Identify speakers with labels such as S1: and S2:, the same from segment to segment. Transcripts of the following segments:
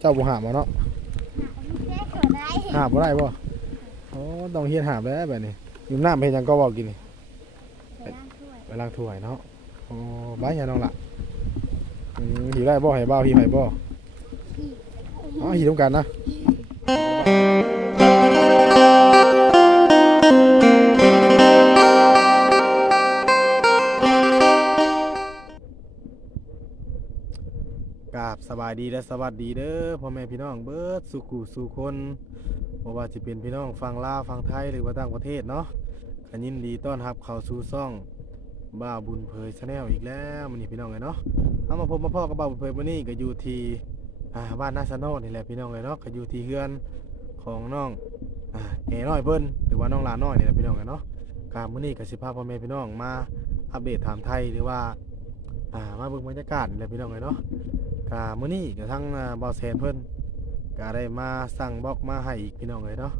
S1: เจ้าบ่หามบ่เนาะ
S2: แก้ก็ได้
S1: หาบบ่ได้บ่โอ้ต้องเฮียนหาบแล้วแบบนี้อยู่น้ำเฮ็ดหยังก็บอกกินนี่
S2: ไปล้างถ้วย
S1: ไปล้างถ้วยเนาะโอ้บายอย่าน้องล่ะอืมหิวได้บ่ให้บ่าวหิวให้บ่อ๋อหิวต้องกันนะ บสบายดีและสวัสดีเด้อพ่อแม่พี่น้องเบิดสุขุสุคนบ่ว่าจะเป็นพี่น้องฝั่งลาฟังไทยหรือว่าต่างประเทศเนาะก็ยินดีต้อนรับเข้าสู่ซ่องบ้าบุญเผยชาแนลอีกแล้วมันนี่พี่น้องเลยเนาะเอามาพบมาพ่อกับบ้าบุญเผยวันนี้ก็อยู่ที่อ่าบ้านนาซาโนนี่แหละพี่น้องเลยเนาะก็อยู่ที่เฮือนของน้องเอ๋น้อยเพิ่นหรือว่าน้องหลาน้อยนี่แหละพี่น้องเลยเนาะการมื้อนี้ก็สิพาพ่อแม่พี่น้องมาอัปเดตถามไทยหรือว่าอ่ามาเบิ่งบรรยากาศนี่แหละพี่น้องเลยเนาะ กามื้อนี้ก็ทั้งบ่าวแสนเพิ่นก็ได้มาสั่งบล็อกมาให้อีกพี่น้องเลยเนาะ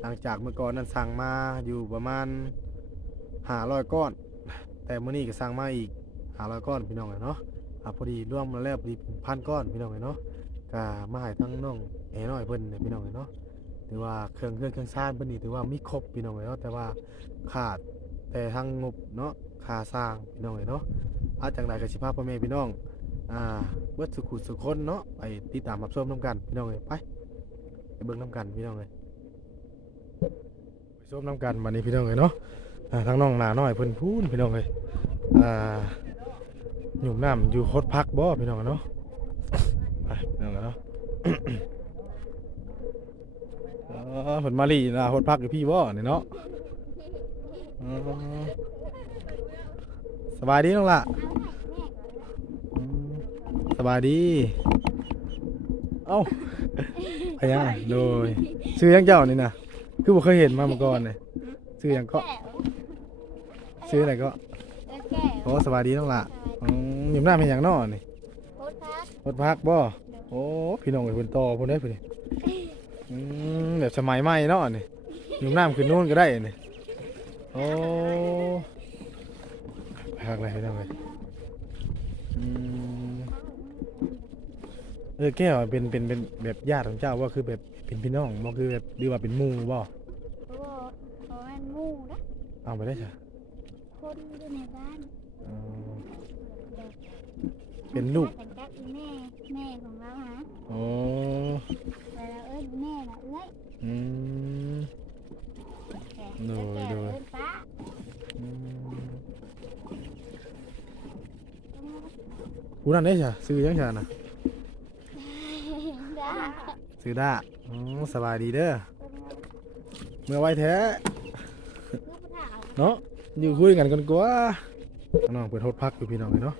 S1: หลังจากเมื่อก่อนนั้นสั่งมาอยู่ประมาณ500ก้อน แต่มื้อนี้ก็สั่งมาอีกหาร้อยก้อนพี่น้องเลยเนาะอะพอดีร่วมมาแล้วพอดีพันก้อนพี่น้องเลยเนาะก็มาให้ทั้งน้องเอ๋น้อยเพิ่นเนี่ยพี่น้องเลยเนาะถือว่าเครื่องเครื่องเครื่องสร้างเพิ่นนี่ถือว่ามีครบพี่น้องเลยเนาะแต่ว่าขาดแต่ทางงบเนาะค่าสร้างพี่น้องเลยเนาะอาจังไดก็สิพาพ่อแม่พี่น้อง อ่าเบิดสุขุสุขคนเนาะไปติดตามรับชมนํกันพี่น้องเลยไปไปเบิ่งนํกันพี่น้องเลยไปชมนํกันวันนี้พี่น้องเลยเนาะอ่าทั้งน้องหนาน้อยเพิ่นพูนพี่น้องเลยอ่าหยุ่มน้ำอยู่โคตรพักบ่พี่น้องเนาะไปพี่น้องเนาะเออเพิ่นมาลีนะโคตรพักอยู่พี่บ่เนี่ยเนาะสบายดีน้องล่ะ สบายดี เอ้าไปยังโดยซื้อยังเจ้านี่นะคือบ่เคยเห็นมาเมื่อก่อนเลยซื้อยังก็
S2: แก้ว
S1: ซื้ออะไรก็
S2: เออแก้ว
S1: โอ้สบายดีน้องละอืมอยู่หน้าเป็นอย่างนอนี่
S2: โคตรพัก
S1: รถพักบ่โอ้พี่น้องไอ้คนโตคนได้พุ่นนี่อืมแบบสมัยใหม่เนาะนี่อยู่หน้าขึ้นนู่นก็ได้นี่โอ้พักเลยพี่น้องเลยอืม เออแก้วเป็นเป็นเป็นแบบญาติของเจ้าว่าคือแบบเป็นพี่น้องบ่คือแบบหรือว่าเป็นหมู่บ่
S2: เพราะว่าเพราะมันหมู่นะ
S1: เอาไปได้จ้ะ
S2: คนอยู่ในบ้าน
S1: เออเป็นลูก
S2: แต่กับอีแม่แม่ของเราฮะ
S1: โอ้
S2: เวลาเอ้ยแม่น่ะเอ้ย
S1: อืม
S2: แก่
S1: โดย
S2: แก่
S1: โดย
S2: เอ้ยป้า
S1: อืมผู้นั้นได้จ้ะซื้อยังจ้ะนะ
S2: จ้า
S1: ซื้อได้อ๋อสบายดีเด้อเมื่อไว้แท้
S2: ลูกสาว
S1: เนาะอยู่คุยกันกันกว่าน้องเปิดโทษพักอยู่พี่น้องเลยเนาะ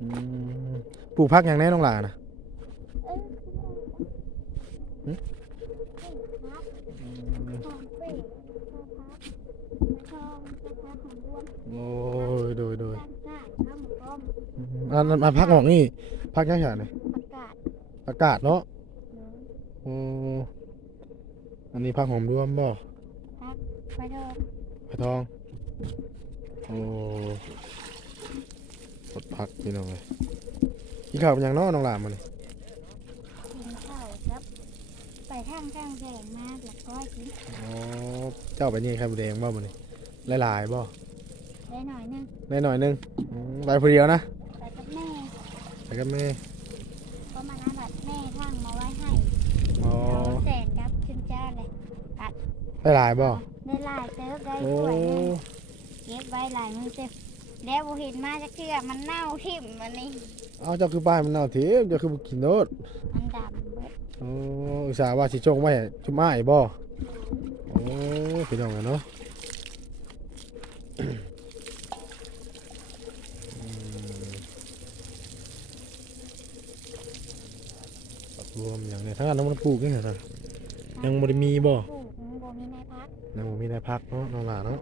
S1: อืมปลูกพักอย่างแน่น้องหลานะ
S2: เอ้ย
S1: หึ
S2: ครับ
S1: อืม
S2: ของเป้ทองทองของรวม
S1: โอ้ยโดยโดย
S2: จ้าข้าวหมูต้ม
S1: อืมอันอันอันพักออกนี่พักยังไงเนี่ย
S2: ประกาศ
S1: อากาศเนาะ
S2: เนอะ
S1: โอ้อันนี้พักหอมรวมบ่
S2: พักไปเถอะ
S1: ไปทอง โอ้กดพักพี่น้องเลยกินข้าวเป็นหยังเน้อน้องหลานมาเลย
S2: กินข้าวครับไปทางข้างแดงมากแล้วก็กิน
S1: อ๋อเจ้าไปนี่ไข่มดแดงบ่มาเลยหลายๆบ่
S2: ได้หน่อยหนึง
S1: ได้หน่อยหนึงอืมไปผู้เดียวนะ
S2: ไปกับแม่
S1: ไปกันแม่
S2: ก็มานัดแม่ทางมาไว้ให้
S1: อ๋อ
S2: เอาแสนครับขึ้นจ้าเลย
S1: ได้หลายบ่
S2: ได้หลายเติบได้
S1: โอ้
S2: ถ้วยหนึงเก็บไว้หลายมือเต็มแล้วบ่เห็นมาจะเกลือมันเน่าทิ่มมันนี่
S1: เอาเจ้าคือป้ายมันเอาเถียมเจ้าคือบ่กินโนด
S2: มันดำเบิด
S1: อ๋ออุตส่าห์ว่าสิจงไว้ให้จุ่มอ้ายบ่โอ้พี่น้องกันเนาะอืมปักรวมอย่างนี้ทั้งนั้นมันปลูกนี่เหรอนะยังบ่ได้มีบ่
S2: ปลูกมันบ่มีในพัก
S1: ยังมีได้พักเนาะน้องหลาเนาะ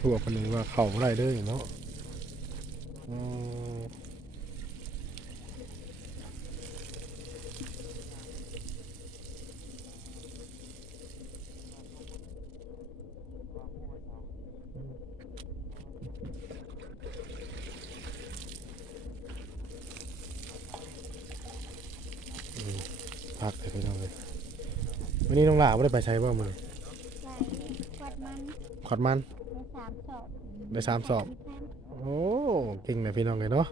S1: หัวกคนหนึ่งว่าเข่าไรเด้อเนาะอืม พักแต่พี่น้องเลยวั นนี้น้องหลาไม่ได้ไปใช้บ่มือ
S2: ใส่ขวดมัน
S1: ขอดมัน
S2: ได้สามศอก
S1: ได้สามศอกโอ้เก่งเลยพี่น้องเลยเนาะ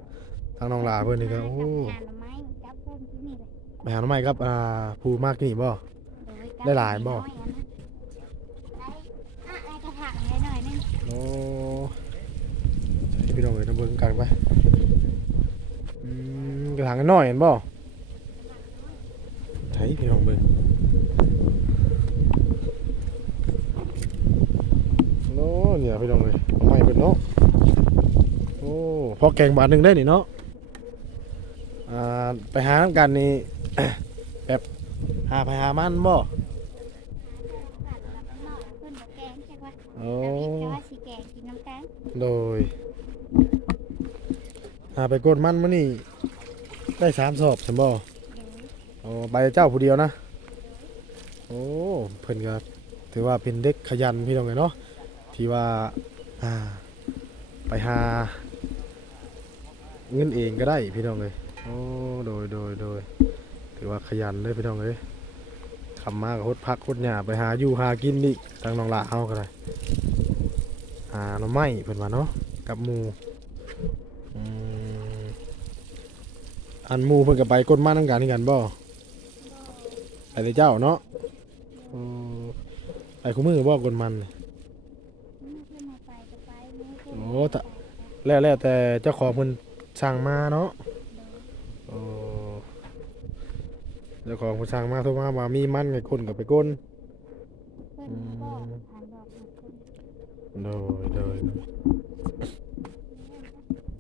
S1: ทางน้องหลาเพื่อนนี่ก็โอ้
S2: หาหน่อไม้กับเพิ่มที่นี่เลย
S1: ไปหาหน้องใหม่ครับอ่าภูมากนี่บ่
S2: โดยกับ
S1: ได้หลายบ่
S2: น้ออันนั้นได้อะได้กระถางได้หน่อยนึง
S1: โอ้ใช่พี่น้องเลยน้ำเบิ้งกันไปอืมกระถางกันน้อยเห็นบ่ใช่พี่น้องเบิ้ง โอ้เนี่ยพี่น้องเลยไม่เป็นเนาะโอ้พอแกงบาทหนึ่งได้นี่เนาะอ่าไปหาน้ำกันนี่แบบหาไปหามันบ่
S2: กัดแล้วก็นอกเพิ่นบ่แกงใช่ปะ
S1: โอ้
S2: แต่วิทย์ก็ว่าสิแกงกินน้ำตาล
S1: โดยหาไปกดมันมานี่ได้สามสอบใช่บ่
S2: โดย
S1: โอ้ใบเจ้าผู้เดียวนะ โอ้เพิ่นก็ถือว่าเป็นเด็กขยันพี่น้องเลยเนาะ ที่ว่าไปหาเงินเองก็ได้พี่น้องเลยโอ้โดยโดยโดยถือว่าขยันเลยพี่น้องเลยคำมากโคตรพักโคตรหยาไปหาอยู่หากินอีกทางน้องละเอาก็ได้หาหน่อไม้เพิ่นว่าเนาะกับหมูอันมูเพิ่นก็ไปกดมานํกันนี่กันบ่ไปเลยเจ้าเนาะอืมไปคู่มือบ่กดมัน
S2: มื้อเพิ่นมาไปก็ไปมื้ อเพิ่น
S1: โอ้แต่แล้วแล้วแต่เจ้าของเพิ่นสั่งมาเนาะโอ้เจ้าของเพิ่นสั่งมาโทรมาว่ามีมันไงคนก็ไปก้น
S2: เพิ่นก็ผ่านดอกให้เพิ่น
S1: โดยโดย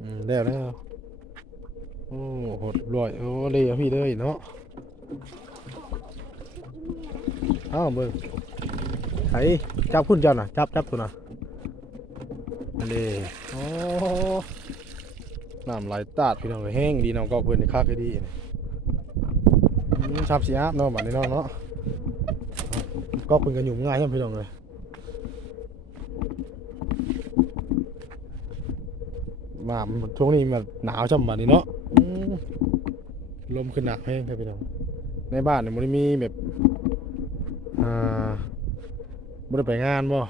S1: อืมแล้วแล้วโอ้โหดรวยโอ้เลยอะพี่เลยเนาะเอ้าเบิ่งไห้จับคุณเจ้าน่ะจับจับตัวน่ะ อันนี้โอ้น้ำไหลตาดพี่น้องเลยแห้งดีน้องก็เพิ่นนี่คักให้ดีนี่อืมชับสิอาบเนาะบัดนี้เนาะเนาะก็เพิ่นก็อยู่ง่ายครับพี่น้องเลยมาช่วงนี้มันหนาวช่ำบัดนี้เนาะอืมลมขึ้นหนักแห้งครับพี่น้องในบ้านเนี่ยมันมีแบบอ่าบ่ได้ไปงานบ่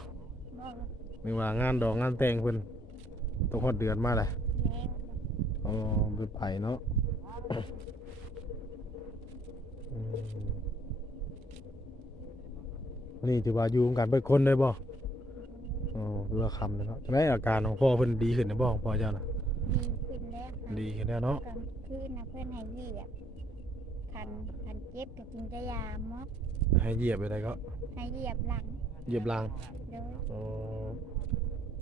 S2: บ่
S1: ไม่ว่างานดอกงานแต่งเพิ่นต้องฮอดเดือนมาแหละ
S2: แล้ว
S1: อ๋อบ่ไปเนาะอืมวันนี้ถือว่าอยู่กันเบิดคนเลยบ่อ๋อเรือคำเลยเนาะจังไดอาการของพ่อเพิ่นดีขึ้นนะบ่ของพ่อเจ้าน่ะ
S2: ดีขึ้นแล้วค่ะ
S1: ดีขึ้นแล้วเนาะ
S2: กลางคืนนะเพื่อนให้เหยียบคันคันเจ็บก็กินแต่ยามอก
S1: ให้เหยียบไปได้ก็
S2: ให้เหยียบหลัง
S1: เหยียบราง
S2: โดย
S1: อ๋อ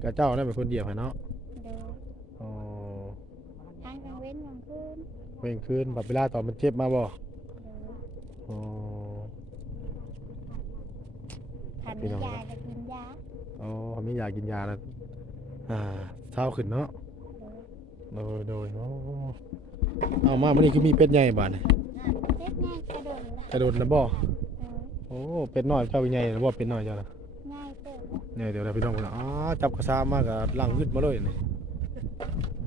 S1: กระเจ้านั่นเป็นคนเหยียบให้เนาะ
S2: โดย
S1: อ๋อ
S2: ทางกลางเว้นกลางคืน
S1: เว้นคืนบัดเวลาตอนมันเจ็บมาบ่
S2: โดย
S1: อ๋อ
S2: คัน
S1: พี่
S2: มี
S1: น้อง
S2: ยาก็กินยา
S1: อ๋อไม่อยากกินยาแล้วอ่าเช้าขึ้นเนาะ
S2: โดย
S1: โดยโดยโอ้เอามาวันนี้คือมีเป็ดใหญ่บาดนี่
S2: เจ็บง่ายกระโดดละ
S1: กระโดดนะบ่
S2: โดย
S1: โอ้เป็ดน้อยเจ้าเป็นใหญ่นะบ่เป็ดน้อยเจ้านะ
S2: ง่าย เติบ
S1: เนี่ยเดี๋ยวเราพี่น้องพุ่นน่ะอ๋อจับกระซามมากับลังขึ้นมาเลยนี่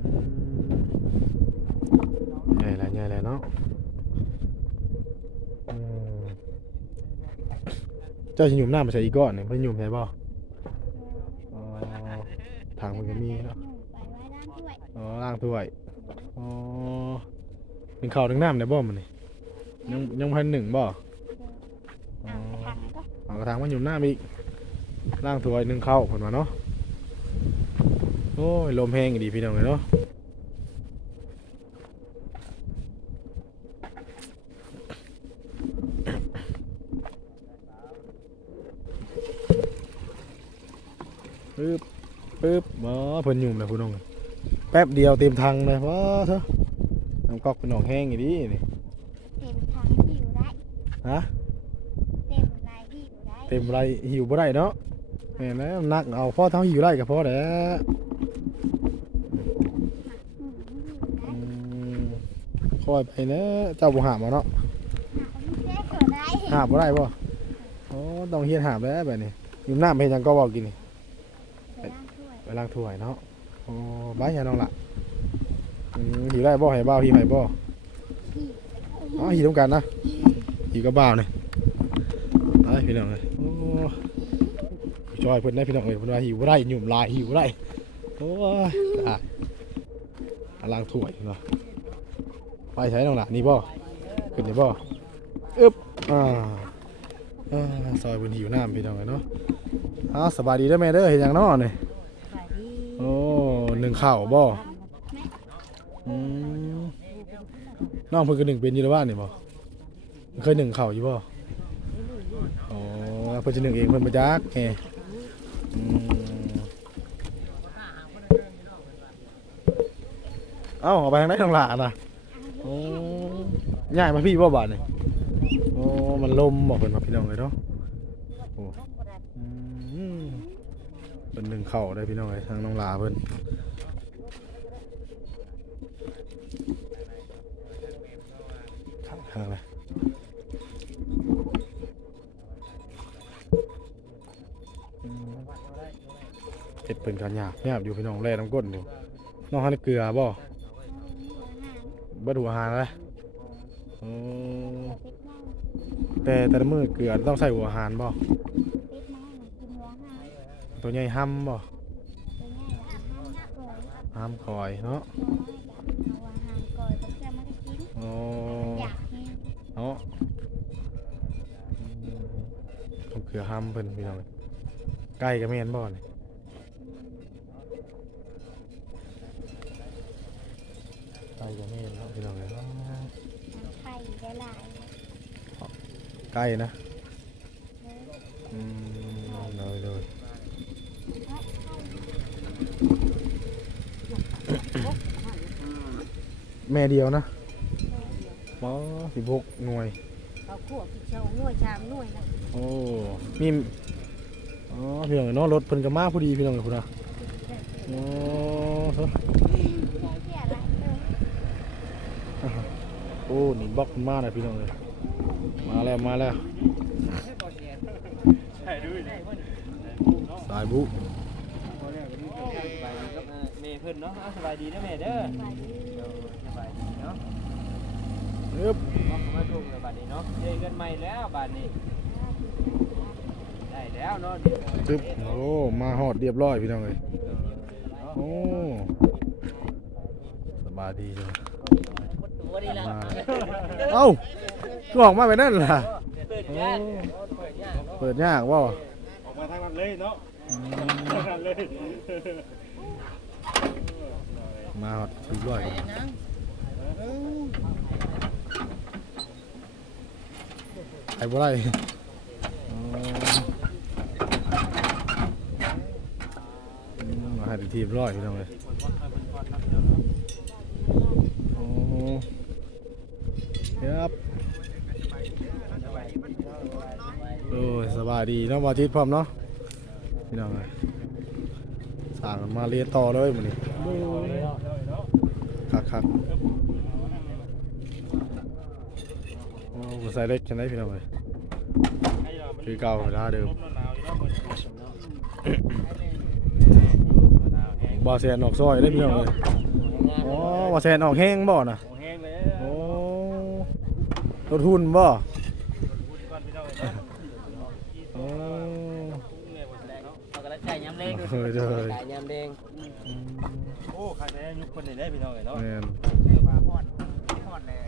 S1: อืมใหญ่แล้วใหญ่แล้วเนาะอืมเจ้าสิหยุ่มน้ำมาใส่อีกก้อนหนึ่งเพิ่นหยุ่มใช่บ่อ๋อทางมันก็มีเนาะ
S2: ไปไว้ด้านด้วย
S1: อ๋อล้างถ้วยอ๋อหนึ่งข้าวหนึ่งน้ำได้บ่มันนี่ยังยังพันหนึ่งบ่
S2: โดยอ่างกระถางก็
S1: เอากระถางมาหยุ่มน้ำอีก ล้างถ้วยหนึ่งข้าวผลมาเนาะโอ้ยลมแห้งดีพี่น้องเลยเนาะปึ๊บปึ๊บบ่เพิ่นหยุ่มเลยพี่น้องแป๊บเดียวเต็มทังเลยว้าเถอะน้ำก๊อกเป็นหนองแห้งอย่างนี้นี่
S2: เต็มทางที่อยู่ได้
S1: ฮะ
S2: เต็มลายที่อยู่ได้
S1: เต็มไรหิวบ่ได้เนาะ แม่นแล้วนักเอาพ่อเท่าหิวไรกับพ่อแหล้ว
S2: อืมอยู่ได้
S1: คอยไปเนอะเจ้าบ่หามเอาเนาะ
S2: หาไม่ได้ก็ได้
S1: หามบ่ได้บ่โอ้ต้องเฮียนหามแล้วแบบนี้อยู่น้ำเฮ็ดหยังก็บอกกินนี่
S2: ไปล้างถ้วย
S1: ไปล้างถ้วยเนาะโอ้บายอย่าน้องละอืมหิวได้บ่ให้บ่าวหิวให้บ่
S2: ที่
S1: อ๋อหิวต้องกันนะหิวกี่กระบ่าวนี่ไปพี่น้องเลยโอ้ จอยเพิ่นได้พี่น้องเลยเพิ่นว่าหิวไรหยุ่มลายหิวไรโอ้ยตายอลังถ้วยเนาะไปใช้น้องหล่ะนี่บ่ขึ้นนี่บ่อึ๊บอ่าอ่าซอยเพิ่นหิวน้ำพี่น้องเลยเนาะอ้าวสบายดีเด้อแม่เด้อเฮ็ดหยังเนาะนี่โอ้หนึ่งข้าวบ่อืมน้องเพิ่นก็หนึ่งเป็นอยู่แล้วว่านี่บ่เคยหนึ่งข้าวอยู่บ่อ๋อเพิ่นจะหนึ่งเองเพิ่นบ่จักแหมอืม เอ้าเอาไปทางไหนทางหลาน่ะโอ้ย้ายมาพี่บ่บาดนี่โอ้มันลมบ่เพิ่นว่าพี่น้องเลยเนาะโอ้อืมเป็นหนึ่งเข่าได้พี่น้องไอ้ยทางน้องลาเพิ่นข้างข้างเลย เห็ดเป็นกันหยาบหยาบอยู่พี่น้องแล่น้ำก้นอยู่น้องฮันเกลือบ่เบิดหัวอาหารเลยอืมแต่แต่ละมือเกลือต้องใส่หัวอาหารบ่
S2: เป็ดน้อ
S1: ตัวใหญ่ห้ำบ่
S2: ตัวใหญ่ละห้าก่อ
S1: ห้ำคอยเนาะ
S2: เอาอาหารก่อยเก็กิน
S1: โอ้
S2: อยากให้
S1: เนาะผมคือห้ามเพิ่นพี่น้องใกล้กับแม่นบ่นี่ใกล้กับแม่นเนาะพี่น้องเอ้ย
S2: มันไข่ได้หลาย
S1: ใกล้นะ
S2: เลย
S1: อืมเลยเลยแม่เดียวนะมอสิบหกหน่วย
S3: เขาขวบเช่าหน่วยชามหน่วยนะ
S1: โอ้มีอ๋อพี่น้องเอ้ยเนาะรถเพิ่นก็มาพอดีพี่น้องเอ้ยพุ่นน่ะโอ้เถอะ
S2: เสียหลายเลย
S1: โอ้นี่บล็อกมันมาเลยพี่น้องเลยมาแล้วมาแล้วสายบุ
S4: สบายดีครับเออแม่เพิ่นเนาะอะสบายดีนะแม่เด้อสบายดีสบายดีเนาะ
S1: เอ๊บ
S4: มาเข้ามาทุ่งแล้วบัดนี้เนาะเจอกันใหม่แล้วบัดนี้ได้แล้วเนาะเดี๋ยว
S1: ตึ๊บโอ้มาฮอดเรียบร้อยพี่น้องเลยโอ้สบายดีจังมา เอ้าก็ออกมาไปนั่นล่ะ
S4: เปิดยากเปิดยาก
S1: เปิดยากว่า
S5: ออกมาทางนั้นเลยเนาะทางนั้นเลย
S1: มาฮอดเรียบร้อยไอ้บ่ได้อ๋ออืมมาให้ถึงทีเรียบร้อยพี่น้องเลยโอ้ ครับโอ้ยสบายดีเนาะบาทิตย์พร้อมเนาะพี่น้องเลยสั่งมาเรียนต่อเลยมันนี่คักคักๆโอ้บ่ใส่เล็กจังไดพี่น้องเลยคือเก่าเวลาเดิมบ่แซนออกซอยได้พี่น้องเลยโอ้บ่แซนออกแห้งบ่อน่ะ
S5: โอ้แห้งเลย
S1: โอ้ รถหุ่นบ่
S5: ก่อนพี่น้องเนาะ
S1: โอ้
S4: เอากระจายยำแดงดู
S1: เฮ้ยเด้อ
S4: กระจายยำแดง
S5: โอ้ขาดแค่ยุคคนนี้ได้พี่น้องเนาะ
S1: แม่น
S4: มาฮอดฮอดแล้ว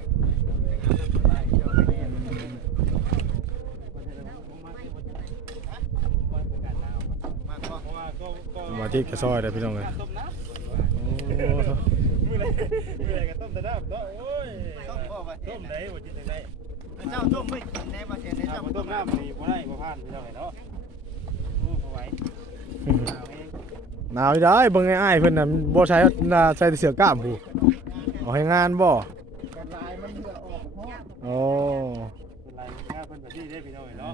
S5: เพราะว่าก็ก็
S1: มาที่กระซอยได้อพี่น้องเลย
S5: ต้มน้ำ
S1: โอ้
S5: มื้อไรมื้อไรก็ต้มแต่น้ำเนาะ โอ้ยต้มได้บ่จิตได้
S4: เจ้าต้มไม่กินได้บ่เสียได้
S5: ถ้า
S4: เจ้า
S5: บ่ต้มน้ำนี่บ่ได้บ่ผ่านพี่น้องเนาะโอ้บ่ไหวเอาเอง
S1: หนาวอยู่ได้เบิ่งไอ้อ้ายเพิ่นน่ะบ่ใช้ใส่เสื้อกล้ามผู้เอาให้งานบ่โอ้
S5: เป็นไรงานเพิ่นก็ที่ได้พี่น้อง
S1: โอ้
S5: เนาะ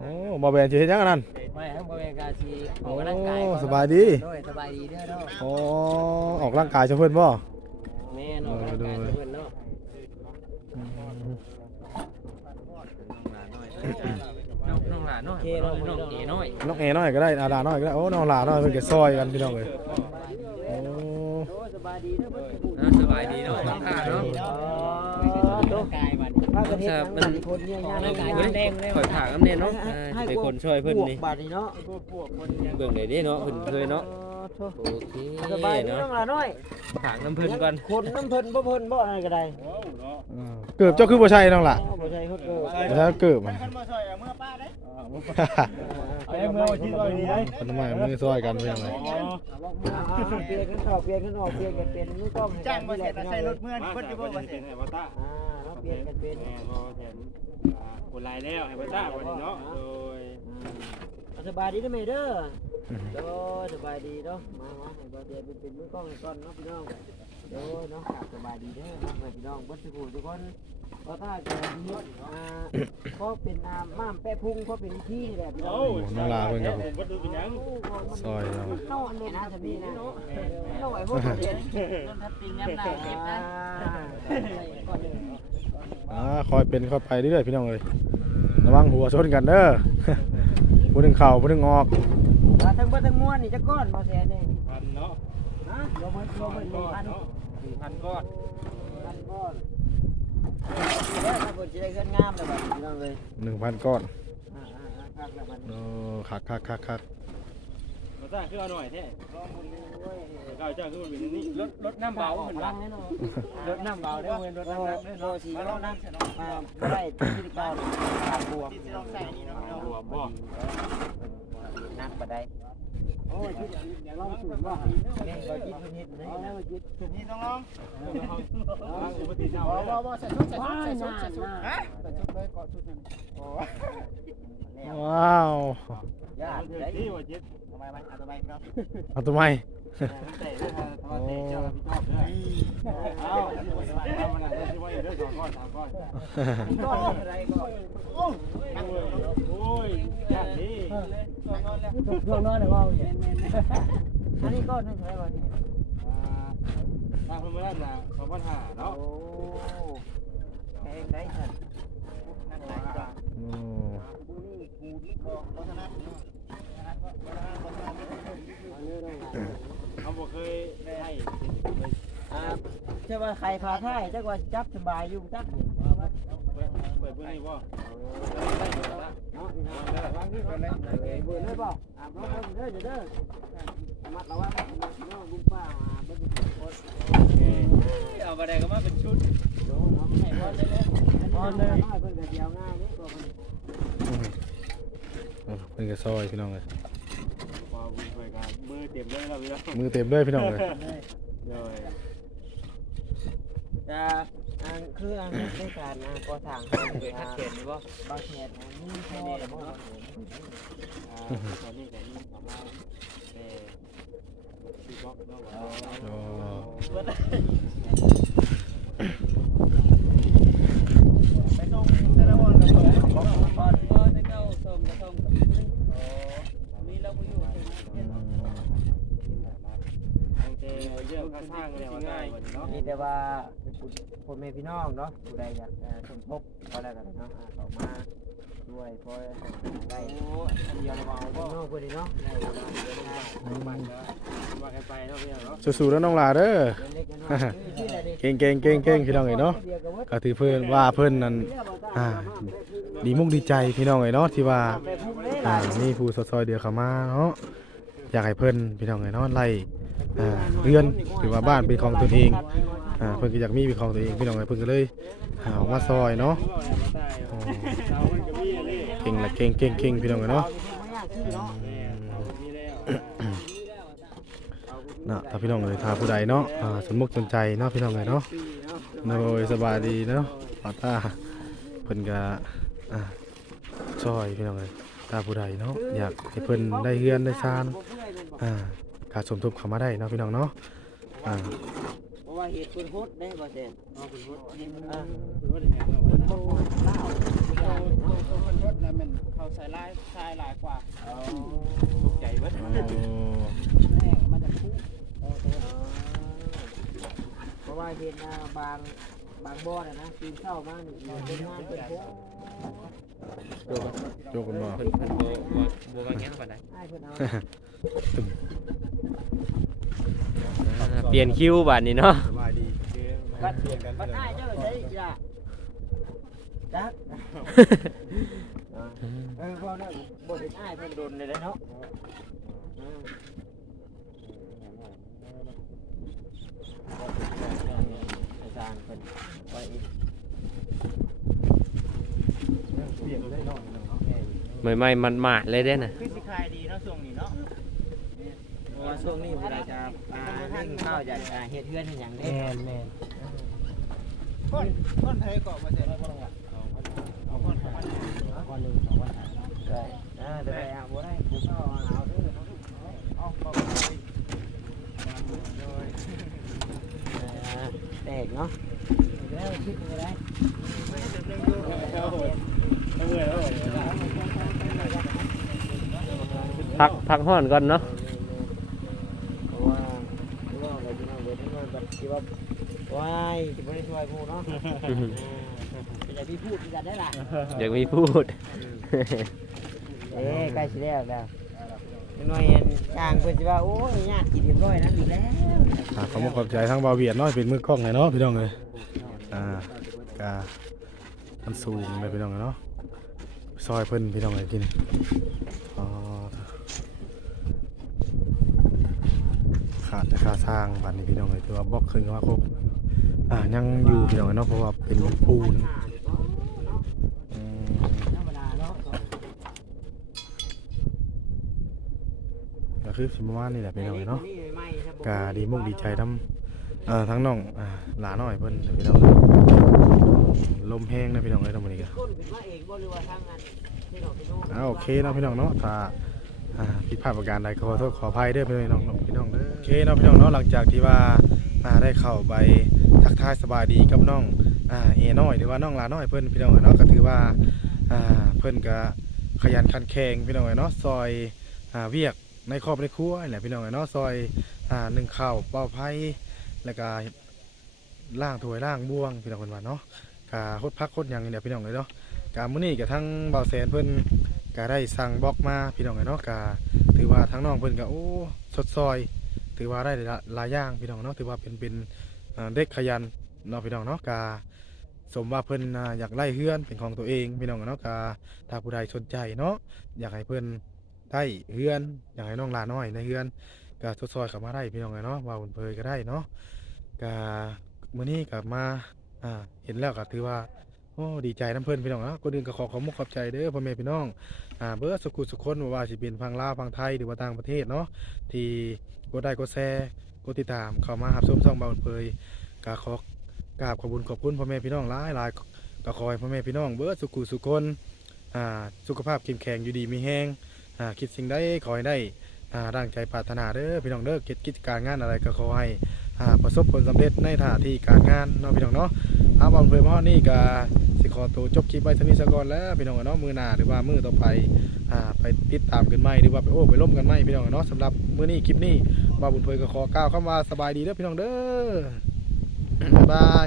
S1: โอ้ บ่แม่นสิเฮ็ดหยังอันนั้น
S4: ไม่ครับบ่แม่นกาสิออกกำลังกาย
S1: โอ้
S4: ก่อน
S1: สบายดี
S4: โดยสบายดีเด้อเนาะ
S1: โอ้ออกร่างกายซะเพิ่นบ่
S4: แม่นออกกำลังกายเพิ่นเนาะน้องน้องหลานน้อยน้องน้องเอ๋น้อย
S1: น้องเอน้อยก็ได้อาดาน้อยก็ได้ โอ้ น้องหลาน้อยเพิ่นก็ซอยกันพี่น้องเอ้ยโอ้
S3: โอ้สบายดีเด้อเพิ่นสิพูด
S4: อ่าสบายดีเนาะน้องข้าเนาะ
S3: อ๋อตัวกายบัด พากันเฮ็ดหยังบัดนี้คนเนี่ยย่าง
S4: เฮ้
S3: กาย
S4: ย
S3: แดงเลย
S4: ข่อยถากน้ำเน่เนาะอ่าเป็นคนช่วยเพิ่นนี่
S3: บาดนี้เนาะ
S4: เบิ่งได้เด้เนาะเพิ่นเคยเนาะ
S3: อ๋อโถ่
S4: โอเค
S3: สบายดี
S4: เนาะ
S3: น้องหลาน้อย
S4: ถากน้ำเพิ่นก่อน
S3: คนน้ำเพิ่นบ่เพิ่นบ่อะไรก็ได้
S5: ว้าวเนาะ
S1: อ่าเกือบเจ้าคือบ่ใช่น้องหล่ะ
S3: อ๋อบ่ใช่เขาเกิด
S1: บ่ใช่เกือบมัน
S5: คันมาซอยเอาเมื่อป้าได้ไอ้เมื่อวันที่ซอยนี้ได้
S1: คนใหม่มือซอยกันพี่น้องเอ้ย
S5: อ๋อ
S3: อ่าๆเปลี่ยนกันเข้าเปลี่ยนกันออกเปลี่ยนกันเป็นมือกล้องให้กันนี่แหละพี่น้องเอ้ย
S5: เมื่อนี่เพิ่นจะบ่ว่าสิให้บ่ตา
S3: อ่า เนาะเปลี่ยนกันเป็น
S5: แม่บ่แทนคนลายแล้วให้บ่ตาวันนี้เนาะโดย
S3: สบายดีเด้อแม่เด้อโดยสบายดีเนาะมามาให้บ่เดี๋ยวเป็นมือกล้องก่อนเนาะพี่น้องโดยเนาะสบายดีเด้อเนาะพี่น้องบ่ทุกคนทุกคนก็ถ้าจะมีอ่าก็เป็นอ่าม่ามแปะพุงก็เป็นที่นี่แหละพี่น้อง
S5: น้องลาเพิ่นก็บ่ดูเป็นหยัง
S1: ซอยเนาะ
S3: เข้าอันนี้นะจะมีนะเข้าไอ้พวกเรียนต้นทับติงน้ำหนักเก็บนะ
S1: อ่าคอยเป็นค่อยไปเรื่อยๆพี่น้องเอ้ยระวังหัวชนกันเด้อผู้หนึงเข้าผู้หนึงออก
S3: ทั้งเบิดทั้งมวลนี่จะก้อนมาแสนเอง
S5: พันเนาะ
S3: ฮะรวมเบิดรวมเบิดหนึ่งพัน
S5: เนาะพันก้อน
S3: พันก้อนแล้วถ้าเปิดจะได้เงินงามเลยแบบนี้น้องเลย
S1: 1,000ก้อน
S3: อ่าอ่าอ่าครับแล้วมัน
S1: โอ้คักคักคักคัก
S5: บ่ตาคือเอาหน่อยแท้เก้าเจ้าคือมันเป็นนี่
S4: รถรถน้ำเบา
S3: พ
S4: เพิ่น
S3: ลั
S4: ว่าง
S3: แน่นอน
S4: รถน้ำเบาเด้อเพิ่นรถน้ำหนักเด้อ
S3: โล
S4: เนาะ
S3: สีโลนั่งอ่าไม่ได้ที่เก้าขาดบวก
S5: รวมบ่
S3: นักบัดได้โอ้ยคิดลองสูตรว่าแม่ก็คิดเพิ่นเฮ็ดได้นะคิด
S5: นี่ต้องลองเอาอุปติเจ้า
S3: บ่
S5: เด้อ
S3: บ่ใส่ชุดใส่ชุดใส่ชุดใส่ชุดฮะใส่ชุดเลยเกาะชุดนั่นโอ้
S1: ว้าว
S3: ยาก
S5: ถือ
S3: ได้
S5: ที่ว่า จิต
S3: ทำไมมันทำไมครับ
S1: เอาตัวใหม่
S5: เตะด้วยทำเตะเจ้าพี่ชอบด้วยเอาเอามันน่ะสิว่าอีกเด้อสองก้อนสามก้อน
S3: ก็อะไรก็
S5: โอ้ยอย่างนี้
S3: ช่วงนอนเดี๋ยวว่าอย่างอันนี้ก็นึกใช่ป่ะนี่
S5: ทางพม่าน่ะสองพันห้า
S3: โอ้
S5: เนาะ
S3: แพงได้สัตว์นั่นไหนจ้ะ
S1: โอ้
S3: กูนี่กูนี่ก็วัฒนธรรม
S5: เขาบอกเคยให้
S3: อ่าใช่ว่าใครพาท่ายจักว่าจับสบายอยู่จัก
S5: เปิดเบื้องนี้บ่
S3: เนาะวางที่ก่อนเลยเบื่อเลยบ่อ่าบ่เบิ่งเด้อเด้อระมัดระวังน้องลุงป้าบ่สิโคตร
S4: เอาบ่ได้ก็มาเป็นชุด
S3: โดนเนาะให้บ่เลยเลยบ่เลยน้อยเพิ่นเดียวง่ายนี่ก็ เพิ่น
S1: โอ้เพิ่นก็ซอยพี่น้องเอ้ย
S5: พอบุญช่วยกันมือเต็มเลยเราพี่น้อง
S1: มือเต็มเลยพี่น้องเอ้ย
S5: เลย
S3: จะอันคืออันในการอ่าก่อสร้าง
S4: เคยหัดเขียนนี่บ่
S3: บางเขตนี่พอแล้วบ่
S5: ตอนนี้ก็ยิ่งประมาณแต่ที่บล็อกเนาะ
S1: โอ้
S5: ไปส่งแต่ละวันก็ส่ง
S4: ก่อนก็จะเข้าส่งกระทงกับมีเราบ่อยู่
S5: ตั้งแต่เรื่องค่าสร้างเนี่ยมันง่ายเนาะ
S3: มี แต่ว่าพ่อแม่พี่น้องเนาะผู้ใดอยากสมทบก็แล้วกันเนาะเข้ามาด้วยพอได้
S5: โอ้อันเดียวเราเอา
S3: พี่
S5: บ่
S3: น้องผู้ใดเนาะได้เวลาเดินทาง
S5: มันก็ว่ากันไปเนาะพี่น้องเนาะ
S1: สู้ๆแล้วน้องหลาเด้อ
S3: เล็กๆน้อยๆชื่ออะดิ
S1: เก่งเก่งเก่งเก่งพี่น้องเอ้ยเนาะก็ถือเพิ่นว่าเพิ่นนั่นอ่าดีมุกดีใจพี่น้องเอ้ยเนาะที่ว่าอ่า
S3: ล่ะ
S1: มีผู้ซอยๆเดียวเข้ามาเนาะอยากให้เพิ่นพี่น้องเอ้ยเนาะไล่ อ่าเรือนหรือว่าบ้านเป็นของตัวเองอ่าเพิ่นก็อยากมีเป็นของตัวเองพี่น้องเอ้ยเพิ่นก็เลยหาออกมาซอยเนาะโอ้
S5: เรามันก็มีเลย
S1: เก่งละเก่งเก่งเก่งพี่น้องเอ้ยเนาะ
S5: มีแล้ว
S1: นะถ้าพี่น้องเอ้ยถ้าผู้ใดเนาะอ่าสนมุกสนใจเนาะพี่น้องเอ้ยเนาะโดยสบายดีเนาะปาต้าเพิ่นก็อ่าซอยพี่น้องเอ้ยถ้าผู้ใดเนาะอยากให้เพิ่นได้เฮือนได้ซานอ่า การสมทบเข้ามาได้เนาะพี่น้องเนาะอ่า
S3: เพราะว่าเหตุปืนโคตรได้บ่เซน
S5: เอาคุณพุทธ
S3: อ่า
S5: คุณพุทธแห่งเราเนา
S3: โตเล่าทุกอย่างเนะ
S4: รถนั้นมันเขาใส่ลายทรายหลายกว่า
S5: ตกใจเบิด
S1: โอ้
S3: แม่มันจะเพราะว่าเห็นบางบางบ่อน่ะนะตื่นเช้ามานี่เป็นงานเป็นโพ
S1: โจกันบ่
S4: เพิ่นเพิ่นบ่บ่บ่ว่าแง่นปานใด
S3: อ้ายเพิ่นเอา
S4: เปลี่ยนคิวบัดนี้เนาะ
S1: สบายดี
S3: บัดบัดอ้เจ้าใช้จ้ะจักเออบ่ได้บ่เห็นอ้ายเพิ่นโดนเลยเนาะอืมอาจารย์เพิ่นไว้อีก
S5: เปลี่ยนได้เนาะ
S4: ใหม่ๆมันมาดเลยเด้น่ะ
S5: คือสิขายดีเนาะช่วงนี้เนาะ
S3: เพราะ ว่าช่วงนี้ผู้ใดจะอ่าเร่งข้าวอยากจะเฮ็ดเฮือนเฮ็ดหยังเด้
S4: แม่น
S5: คนคนไทยเกาะบ่ใช่บ่ต้องว่าเอาคนของมันคนนึงสองวัน
S3: ใช่อ่าแต่ไปเอาบ่ได้บ่เข้าเอาเด้อเนา
S5: เอาเข้าไป
S3: อ่าแตกเนาะแล้วคิดยังไง
S4: พักพักห้อนก่อนเนาะ
S3: เพราะว่าเพราะว่าอะไรที่นั่งเบิดที่นั่งแบบที่ว่าว้ายจะไม่ได้ช่วยผู้เนาะ อ่าเป็นอย่างที่พูดกันได้ล่ะ
S4: อยากมีพูด
S3: เอ้ใกล้สิแล้วแล้วหน่อยอันกลางเพิ่นสิว่าโอ้ยญาติกินเรียบร้อยนั้นอยู่แล้ว
S1: อ่าขอบคุณขอบใจทั้งบาวเวียดเนาะเป็นมือกล้องเลยเนาะพี่น้องเลยอ่ากามันสูงเลยพี่น้องเลยเนาะซอยเพิ่นพี่น้องเลยกินอ๋อขาดแต่ค่าสร้างบัดนี้พี่น้องเลยถือว่าบล็อกขึ้นมาครบ อ่ายังอยู่พี่น้องเนาะเพราะว่าเป็นปูนอืม
S3: ธระ
S1: ก็คือสิประมานี้แหละพี่น้องเนาะ
S3: ไม่ๆครับผม
S1: กาดีมุกดีใจทั้งเอ่อทั้งน้องอ่าหลาน้อยเพิ่นพี่น้องลมแห้งนะพี่น้องเลยทั้งหมดนี้ก็
S3: ก้นเองบ่หรือว่า
S1: โอเคนะพี่น้องเนาะถ้าอ่าผิดพลาดประการใดขอโทษขออภัยเด้อพี่น้องพี่น้องเด้อโอเคเนาะพี่น้องเนาะหลังจากที่ว่าได้เข้าไป ทักทายสบายดีกับน้องอ่าเอน้อยหรือว่าน้องลาน้อยเพิ่อนพี่น้องเนาะก็ถือว่าอ่าเพิ่อนก็ขยันขันแข็งพี่น้องเนาะซอยอ่าเวียกในครอบในครัวนี่แหละพี่น้องเนาะซอยอ่านึ่งข้าวเป่าไผ่แล้วก็ล้างถวยล้างบ่วงพี่น้องเพิ่นว่าเนาะกาคดพักคดหยังเนี่แหละพี่น้องเลยเนาะกามื้อนี้กับทั้งเบาแสนเพิ่อนก็ได้สั่งบล็อกมาพี่น้องเนาะก็ถือว่าทั้งน้องเพิ่อนก็โอ้สดซอย ถือว่าได้หลายอย่างพี่น้องเนาะถือว่าเป็นเป็น เด็กขยันเนาะพี่น้องเนาะกาสมว่าเพิ่นอ่าอยากไล่เฮือนเป็นของตัวเองพี่น้องเนาะกาถ้าผู้ใดสนใจเนาะอยากให้เพิ่นได้เฮือน อยากให้น้องลาน้อยในเฮือนก็สดซอยเข้ามาได้พี่น้องเนาะว่าบุญเพยก็ได้เนาะกามื้อนี้ก็มาอ่าเห็นแล้วก็ถือว่าโอ้ดีใจน้ำเพิ่อนพี่น้องเนาะคนอื่นก็ขอขอมุกขอบใจเด้อพ่อแม่พี่น้องอ่าเบอร์สกุลสุคนว่าสิเป็นพังลาวพังไทยหรือว่าต่างประเทศเนาะที่กดได้กดแชร์ กดติดตามเข้ามาหับชมซ่องเบาเผยกาขอกราบขอบุญขอบคุณพ่อแม่พี่น้องหลายหลายก็ขอยพ่อแม่พี่น้องเบอร์สุขุสุคนอ่าสุขภาพเข้มแข็งอยู่ดีมีแห้งอ่าคิดสิ่งใดขอให้ได้อ่าร่างใจปรารถนาเด้อพี่น้องเด้อกิจกิจการงานอะไรก็ขอให้ อ่าประสบผลสำเร็จในท่าที่การงานเนาะพี่น้องเนาะถ้าบอลเผยมาฮอนี่ก็สิขอตัวจบคลิปไว้เท่านี้ซะก่อนแล้วพี่น้องเนาะมือหน้าหรือว่ามือต่อไปอ่าไปติดตามกันไหมหรือว่าไปโอ้ไปล่มกันไหมพี่น้องเนาะสำหรับมื้อนี้คลิปนี้บ่าวบุญเผยก็ขอก้าวคำว่าสบายดีเด้อพี่น้องเด้อบ๊ายบาย